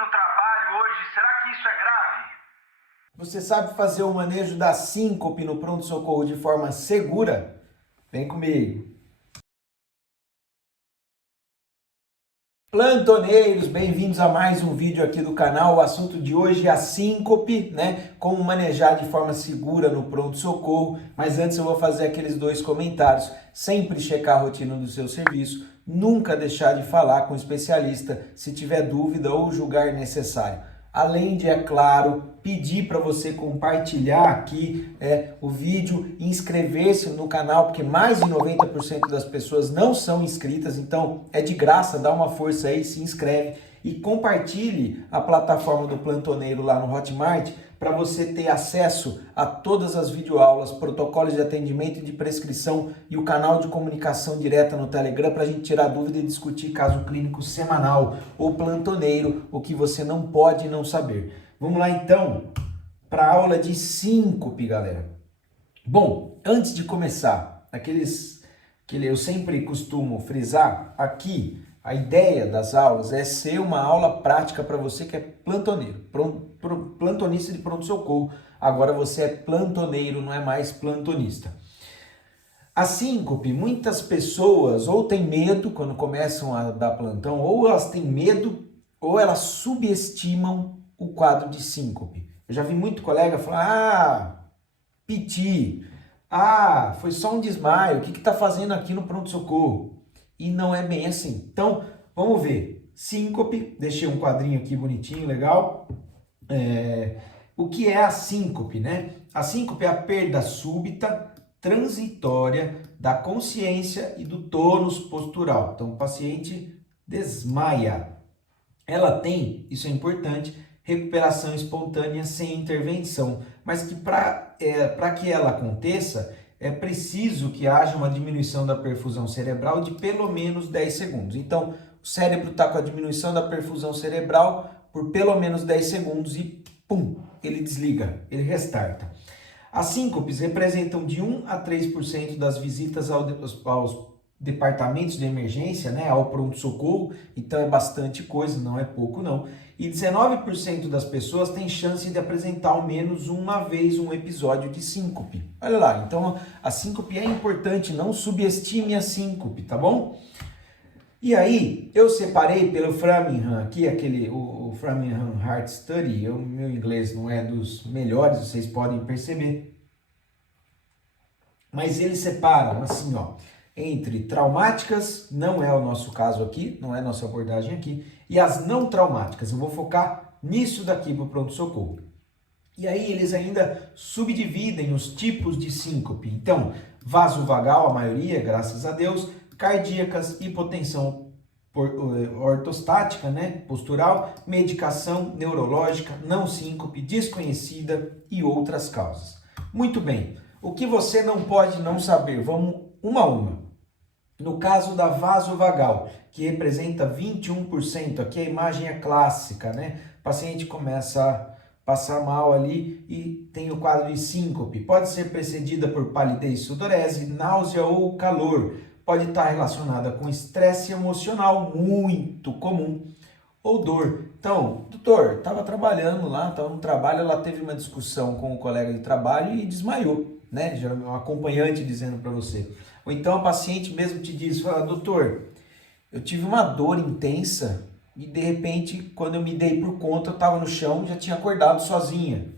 no trabalho hoje, será que isso é grave? Você sabe fazer o manejo da síncope no pronto-socorro de forma segura? Vem comigo! Plantoneiros, bem-vindos a mais um vídeo aqui do canal. O assunto de hoje é a síncope, né? Como manejar de forma segura no pronto-socorro. Mas antes eu vou fazer aqueles dois comentários. Sempre checar a rotina do seu serviço. Nunca deixar de falar com o especialista se tiver dúvida ou julgar necessário. Além de, é claro, pedir para você compartilhar aqui o vídeo e inscrever-se no canal, porque mais de 90% das pessoas não são inscritas, então é de graça, dá uma força aí, se inscreve e compartilhe a plataforma do Plantoneiro lá no Hotmart para você ter acesso a todas as videoaulas, protocolos de atendimento e de prescrição e o canal de comunicação direta no Telegram para a gente tirar dúvida e discutir caso clínico semanal ou plantoneiro, o que você não pode não saber. Vamos lá então para a aula de síncope, galera. Bom, antes de começar, eu sempre costumo frisar aqui, a ideia das aulas é ser uma aula prática para você que é plantoneiro, plantonista de pronto-socorro. Agora você é plantoneiro, não é mais plantonista. A síncope, muitas pessoas ou têm medo quando começam a dar plantão, ou elas têm medo, ou elas subestimam o quadro de síncope. Eu já vi muito colega falar, piti, foi só um desmaio, o que está fazendo aqui no pronto-socorro? E não é bem assim. Então, vamos ver. Síncope, deixei um quadrinho aqui bonitinho, legal. O que é a síncope, né? A síncope é a perda súbita, transitória da consciência e do tônus postural. Então, o paciente desmaia. Ela tem, isso é importante, recuperação espontânea sem intervenção, mas que para que ela aconteça, é preciso que haja uma diminuição da perfusão cerebral de pelo menos 10 segundos. Então, o cérebro está com a diminuição da perfusão cerebral por pelo menos 10 segundos e, pum, ele desliga, ele restarta. As síncopes representam de 1 a 3% das visitas aos departamentos de emergência, né, ao pronto-socorro, então é bastante coisa, não é pouco não. E 19% das pessoas têm chance de apresentar ao menos uma vez um episódio de síncope. Olha lá, então a síncope é importante, não subestime a síncope, tá bom? E aí, eu separei pelo Framingham, aqui o Framingham Heart Study, meu inglês não é dos melhores, vocês podem perceber. Mas eles separam assim, ó, entre traumáticas, não é o nosso caso aqui, não é a nossa abordagem aqui, e as não traumáticas. Eu vou focar nisso daqui para o pronto-socorro. E aí eles ainda subdividem os tipos de síncope. Então, vasovagal, a maioria, graças a Deus, cardíacas, hipotensão ortostática, né, postural, medicação neurológica, não síncope, desconhecida e outras causas. Muito bem, o que você não pode não saber? Vamos uma a uma. No caso da vasovagal, que representa 21%, aqui a imagem é clássica, né? O paciente começa a passar mal ali e tem o quadro de síncope. Pode ser precedida por palidez, sudorese, náusea ou calor. Pode estar relacionada com estresse emocional, muito comum, ou dor. Então, doutor, estava trabalhando lá, estava no trabalho, ela teve uma discussão com o colega de trabalho e desmaiou, né? Já um acompanhante dizendo para você. Ou então a paciente mesmo te diz, fala, doutor, eu tive uma dor intensa e de repente, quando eu me dei por conta, eu estava no chão, já tinha acordado sozinha.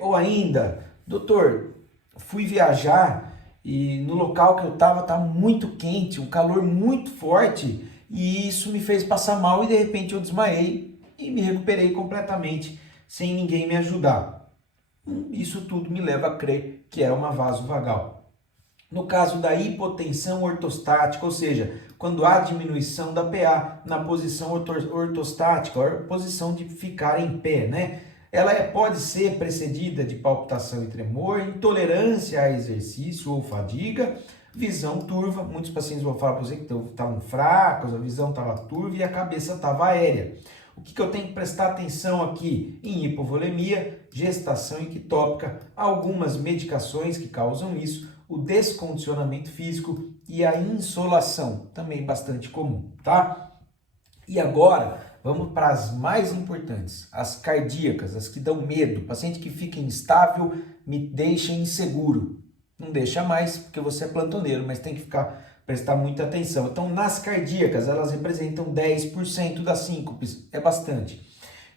Ou ainda, doutor, fui viajar e no local que eu estava tá muito quente, um calor muito forte e isso me fez passar mal e de repente eu desmaiei e me recuperei completamente sem ninguém me ajudar. Isso tudo me leva a crer que é uma vasovagal. No caso da hipotensão ortostática, ou seja, quando há diminuição da PA na posição ortostática, ou posição de ficar em pé, né? Ela pode ser precedida de palpitação e tremor, intolerância a exercício ou fadiga, visão turva. Muitos pacientes vão falar para você que estavam fracos, a visão estava turva e a cabeça estava aérea. O que eu tenho que prestar atenção aqui? Em hipovolemia, gestação ectópica, algumas medicações que causam isso, o descondicionamento físico e a insolação, também bastante comum, tá? E agora, Vamos para as mais importantes, as cardíacas, as que dão medo. Paciente que fica instável, me deixa inseguro. Não deixa mais, porque você é plantoneiro, mas tem que prestar muita atenção. Então, nas cardíacas, elas representam 10% das síncopes, é bastante.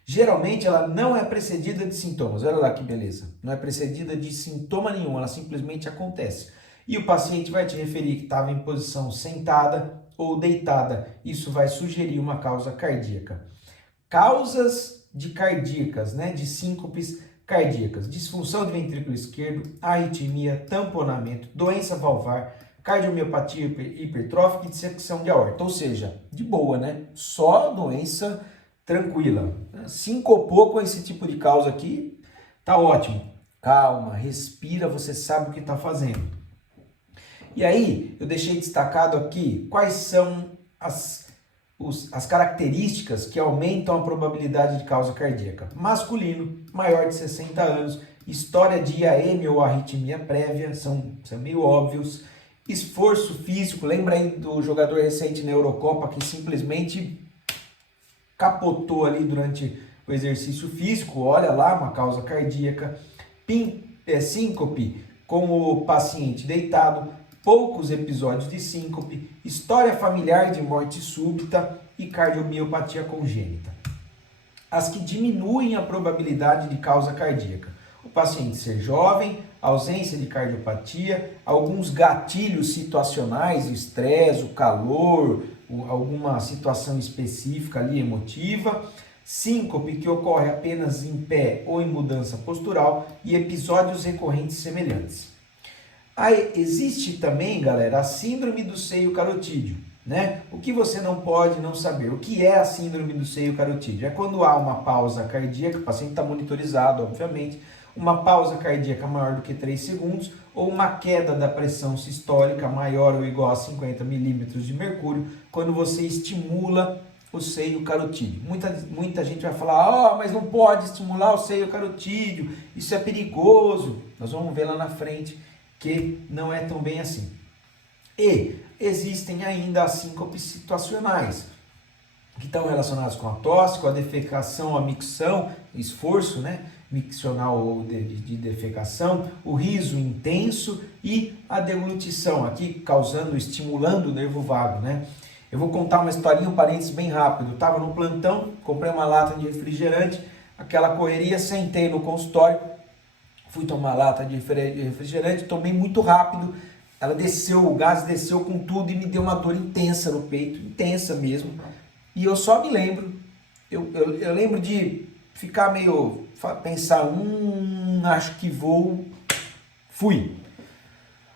Geralmente, ela não é precedida de sintomas, olha lá que beleza. Não é precedida de sintoma nenhum, ela simplesmente acontece. E o paciente vai te referir que estava em posição sentada ou deitada. Isso vai sugerir uma causa cardíaca. Causas de cardíacas, né, de síncopes cardíacas: disfunção do ventrículo esquerdo, arritmia, tamponamento, doença valvar, cardiomiopatia hipertrófica e dissecção de aorta. Ou seja, de boa, né? Só doença tranquila. Sincopou com esse tipo de causa aqui, tá ótimo. Calma, respira, você sabe o que está fazendo. E aí, eu deixei destacado aqui quais são as características que aumentam a probabilidade de causa cardíaca. Masculino, maior de 60 anos, história de IAM ou arritmia prévia, são meio óbvios. Esforço físico, lembra aí do jogador recente na Eurocopa que simplesmente capotou ali durante o exercício físico, olha lá, uma causa cardíaca. Síncope com o paciente deitado, poucos episódios de síncope, história familiar de morte súbita e cardiomiopatia congênita. As que diminuem a probabilidade de causa cardíaca: o paciente ser jovem, ausência de cardiopatia, alguns gatilhos situacionais, o estresse, o calor, alguma situação específica ali emotiva, síncope que ocorre apenas em pé ou em mudança postural e episódios recorrentes semelhantes. Aí existe também, galera, a síndrome do seio carotídeo, né? O que você não pode não saber? O que é a síndrome do seio carotídeo? É quando há uma pausa cardíaca, o paciente está monitorizado, obviamente, uma pausa cardíaca maior do que 3 segundos ou uma queda da pressão sistólica maior ou igual a 50 milímetros de mercúrio, quando você estimula o seio carotídeo. Muita gente vai falar, mas não pode estimular o seio carotídeo, isso é perigoso. Nós vamos ver lá na frente que não é tão bem assim. E existem ainda as síncopes situacionais, que estão relacionadas com a tosse, com a defecação, a micção, esforço, né, miccional ou de defecação, o riso intenso e a deglutição, aqui estimulando o nervo vago, né. Eu vou contar uma historinha, um parênteses bem rápido. Eu estava no plantão, comprei uma lata de refrigerante, aquela correria, sentei no consultório, fui tomar a lata de refrigerante, tomei muito rápido, ela desceu, o gás desceu com tudo e me deu uma dor intensa no peito, intensa mesmo. E eu só me lembro, eu lembro de ficar meio, pensar, acho que vou, fui.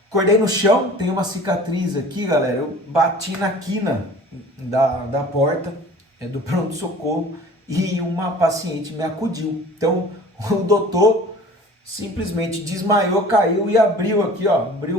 Acordei no chão, tem uma cicatriz aqui, galera, eu bati na quina da porta do pronto-socorro e uma paciente me acudiu. Então, o doutor simplesmente desmaiou, caiu e abriu aqui, ó, abriu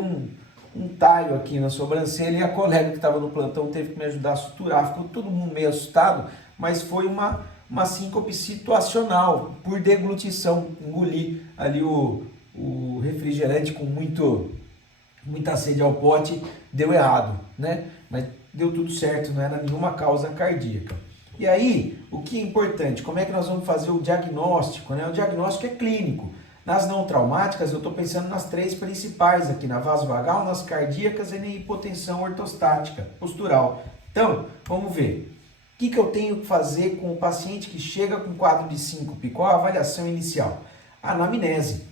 um talho aqui na sobrancelha e a colega que estava no plantão teve que me ajudar a suturar. Ficou todo mundo meio assustado, mas foi uma síncope situacional, por deglutição. Engoli ali o refrigerante com muita sede ao pote, deu errado, né? Mas deu tudo certo, não era nenhuma causa cardíaca. E aí, o que é importante? Como é que nós vamos fazer o diagnóstico, né? O diagnóstico é clínico. Nas não traumáticas, eu estou pensando nas 3 principais aqui, na vasovagal, nas cardíacas e na hipotensão ortostática, postural. Então, vamos ver. O que eu tenho que fazer com o paciente que chega com quadro de síncope? Qual a avaliação inicial? A anamnese.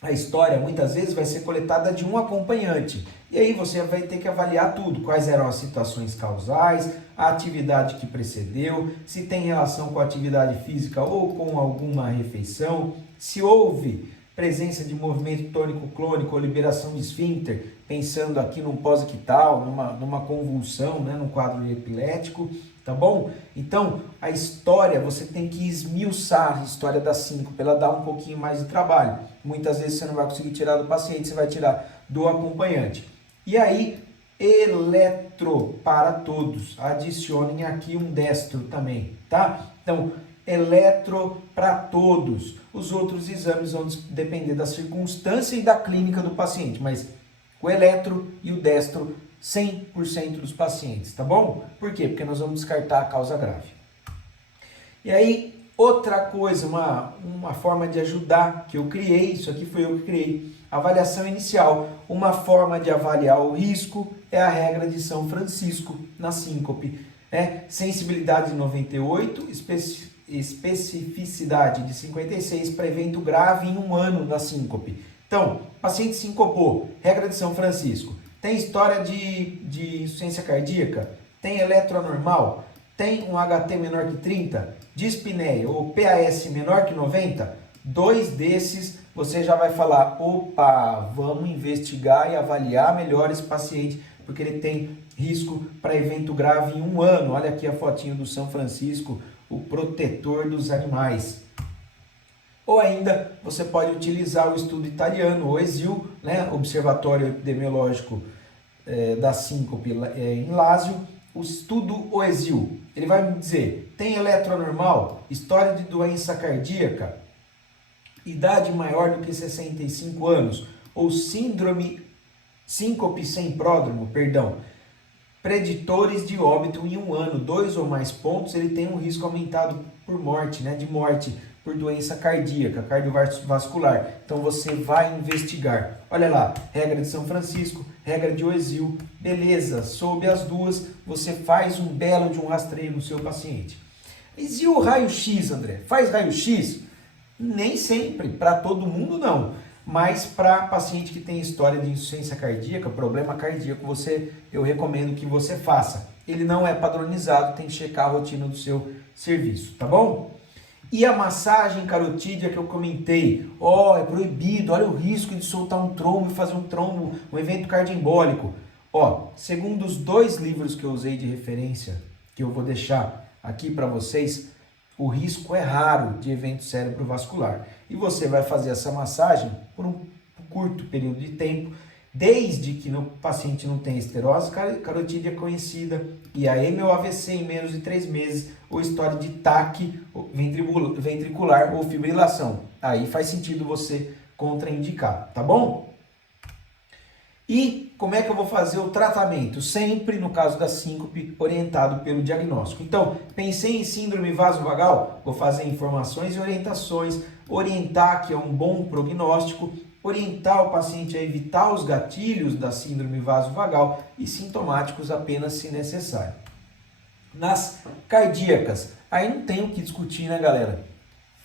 A história, muitas vezes, vai ser coletada de um acompanhante. E aí você vai ter que avaliar tudo. Quais eram as situações causais, a atividade que precedeu, se tem relação com a atividade física ou com alguma refeição, se houve presença de movimento tônico-clônico ou liberação de esfíncter, pensando aqui num pós-ictal, numa convulsão, né, num quadro epilético, tá bom? Então, a história, você tem que esmiuçar a história da síncope, ela dá um pouquinho mais de trabalho. Muitas vezes você não vai conseguir tirar do paciente, você vai tirar do acompanhante. E aí, eletro para todos. Adicionem aqui um destro também, tá? Então, eletro para todos. Os outros exames vão depender da circunstância e da clínica do paciente, mas o eletro e o destro 100% dos pacientes, tá bom? Por quê? Porque nós vamos descartar a causa grave. E aí, outra coisa, uma forma de ajudar que eu criei, isso aqui foi eu que criei, avaliação inicial. Uma forma de avaliar o risco é a regra de São Francisco na síncope. Sensibilidade de 98, especificidade de 56 para evento grave em 1 ano na síncope. Então, paciente sincopou, regra de São Francisco. Tem história de insuficiência cardíaca? Tem eletroanormal? Tem um HT menor que 30? Dispneia ou PAS menor que 90? 2 desses você já vai falar, opa, vamos investigar e avaliar melhor esse paciente, porque ele tem risco para evento grave em 1 ano. Olha aqui a fotinho do São Francisco, o protetor dos animais. Ou ainda, você pode utilizar o estudo italiano, o ESIL, Observatório Epidemiológico da Síncope em Lásio, o estudo OESIL. Ele vai me dizer, tem eletroanormal, história de doença cardíaca, idade maior do que 65 anos, ou síncope sem pródromo, preditores de óbito em 1 ano, 2 ou mais pontos, ele tem um risco aumentado por morte, de morte por doença cardíaca, cardiovascular. Então você vai investigar. Olha lá, regra de São Francisco, regra de OESIL, beleza, sob as duas, você faz um belo de um rastreio no seu paciente. Mas e o raio-x, André? Faz raio-x? Nem sempre, para todo mundo não. Mas para paciente que tem história de insuficiência cardíaca, problema cardíaco, eu recomendo que você faça. Ele não é padronizado, tem que checar a rotina do seu serviço, tá bom? E a massagem carotídea que eu comentei, é proibido, olha o risco de soltar um trombo e fazer um evento cardioembólico. Segundo os 2 livros que eu usei de referência, que eu vou deixar aqui para vocês, o risco é raro de evento cerebrovascular. E você vai fazer essa massagem por um curto período de tempo, desde que o paciente não tenha esterose carotídea conhecida, IAM ou AVC em menos de 3 meses, ou história de TAC ventricular ou fibrilação. Aí faz sentido você contraindicar, tá bom? E como é que eu vou fazer o tratamento? Sempre, no caso da síncope, orientado pelo diagnóstico. Então, pensei em síndrome vasovagal? Vou fazer informações e orientações, orientar que é um bom prognóstico, orientar o paciente a evitar os gatilhos da síndrome vasovagal e sintomáticos apenas se necessário. Nas cardíacas, aí não tem o que discutir, né, galera?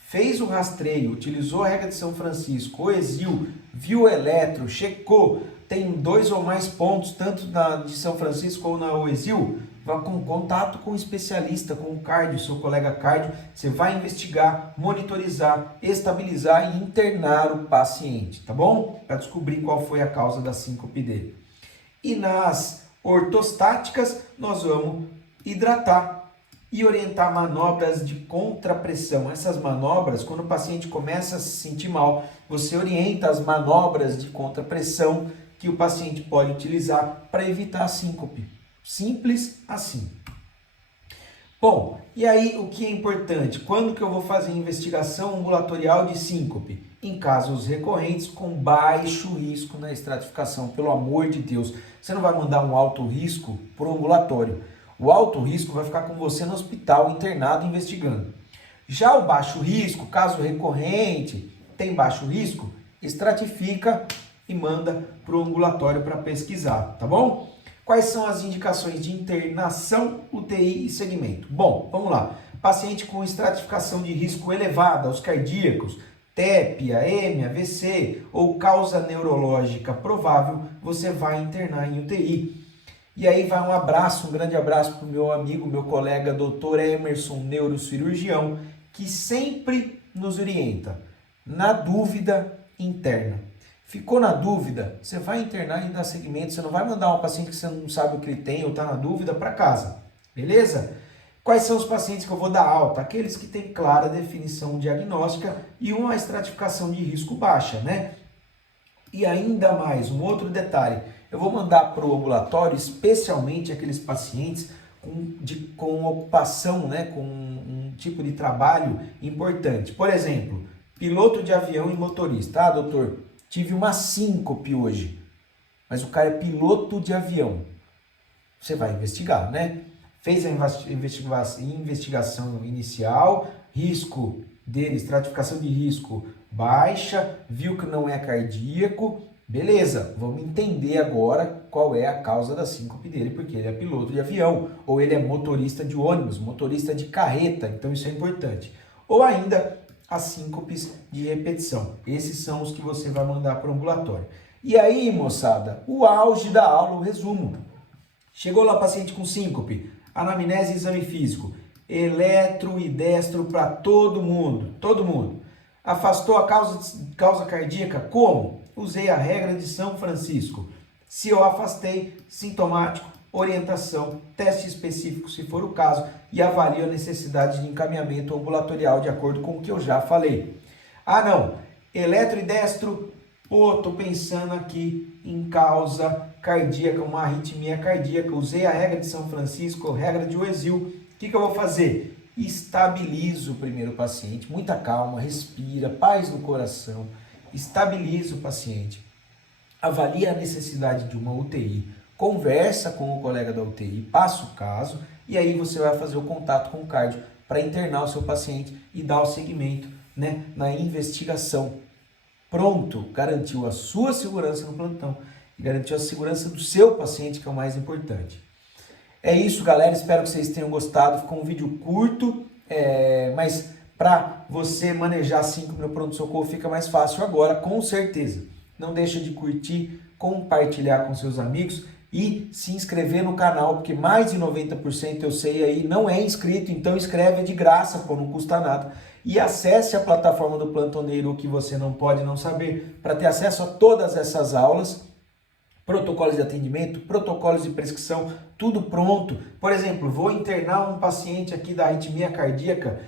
Fez o rastreio, utilizou a regra de São Francisco, o ESIL, viu o eletro, checou, tem 2 ou mais pontos, tanto na de São Francisco ou na OESIL, vá com contato com o especialista, com o cardio, seu colega cardio, você vai investigar, monitorizar, estabilizar e internar o paciente, tá bom? Para descobrir qual foi a causa da síncope dele. E nas ortostáticas, nós vamos hidratar e orientar manobras de contrapressão. Essas manobras, quando o paciente começa a se sentir mal, você orienta as manobras de contrapressão que o paciente pode utilizar para evitar a síncope. Simples assim. Bom, e aí o que é importante? Quando que eu vou fazer investigação ambulatorial de síncope? Em casos recorrentes com baixo risco na estratificação. Pelo amor de Deus, você não vai mandar um alto risco para o ambulatório. O alto risco vai ficar com você no hospital, internado, investigando. Já o baixo risco, caso recorrente, tem baixo risco, estratifica e manda para o ambulatório para pesquisar, tá bom? Quais são as indicações de internação, UTI e segmento? Bom, vamos lá. Paciente com estratificação de risco elevada, os cardíacos, TEP, AM, AVC ou causa neurológica provável, você vai internar em UTI. E aí vai um grande abraço para o meu amigo, meu colega, Dr. Emerson, neurocirurgião, que sempre nos orienta. Na dúvida, interna. Ficou na dúvida, você vai internar e dar seguimento, você não vai mandar um paciente que você não sabe o que ele tem ou está na dúvida para casa, beleza? Quais são os pacientes que eu vou dar alta? Aqueles que têm clara definição diagnóstica e uma estratificação de risco baixa, né? E ainda mais, um outro detalhe, eu vou mandar para o ambulatório especialmente aqueles pacientes com ocupação, né, com um tipo de trabalho importante. Por exemplo, piloto de avião e motorista. Doutor, tive uma síncope hoje, mas o cara é piloto de avião. Você vai investigar, né? fez a investigação inicial, risco dele, estratificação de risco baixa, viu que não é cardíaco, beleza, vamos entender agora qual é a causa da síncope dele, porque ele é piloto de avião, ou ele é motorista de ônibus, motorista de carreta, então isso é importante. Ou ainda as síncopes de repetição, esses são os que você vai mandar para o ambulatório. E aí, moçada, o auge da aula, o resumo. Chegou lá paciente com síncope, anamnese e exame físico, eletro e destro para todo mundo. Afastou a causa cardíaca? Como? Usei a regra de São Francisco. Se eu afastei, sintomático, orientação, teste específico se for o caso e avalio a necessidade de encaminhamento ambulatorial de acordo com o que eu já falei. Ah não, eletro e destro, pô, tô pensando aqui em causa cardíaca, uma arritmia cardíaca, usei a regra de São Francisco, regra de Oesil, o que eu vou fazer? Estabilizo o primeiro paciente, muita calma, respira, paz no coração, estabiliza o paciente, avalia a necessidade de uma UTI, conversa com o colega da UTI, passa o caso e aí você vai fazer o contato com o cardio para internar o seu paciente e dar o seguimento, né, na investigação. Pronto, garantiu a sua segurança no plantão e garantiu a segurança do seu paciente, que é o mais importante. É isso, galera, espero que vocês tenham gostado, ficou um vídeo curto, mas para você manejar síncope no pronto-socorro fica mais fácil agora, com certeza. Não deixa de curtir, compartilhar com seus amigos e se inscrever no canal, porque mais de 90% eu sei aí não é inscrito, então inscreve, é de graça, pô, não custa nada. E acesse a plataforma do Plantoneiro, o que você não pode não saber, para ter acesso a todas essas aulas, protocolos de atendimento, protocolos de prescrição, tudo pronto. Por exemplo, vou internar um paciente aqui da arritmia cardíaca,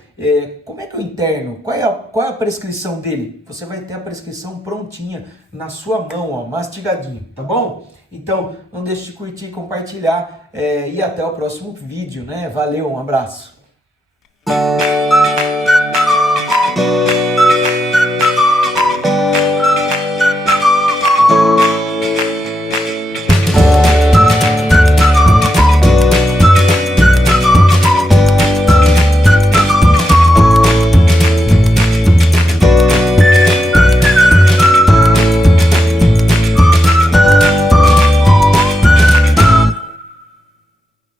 como é que eu interno? Qual é a prescrição dele? Você vai ter a prescrição prontinha na sua mão, ó, mastigadinho, tá bom? Então, não deixe de curtir, compartilhar e até o próximo vídeo, né? Valeu, um abraço!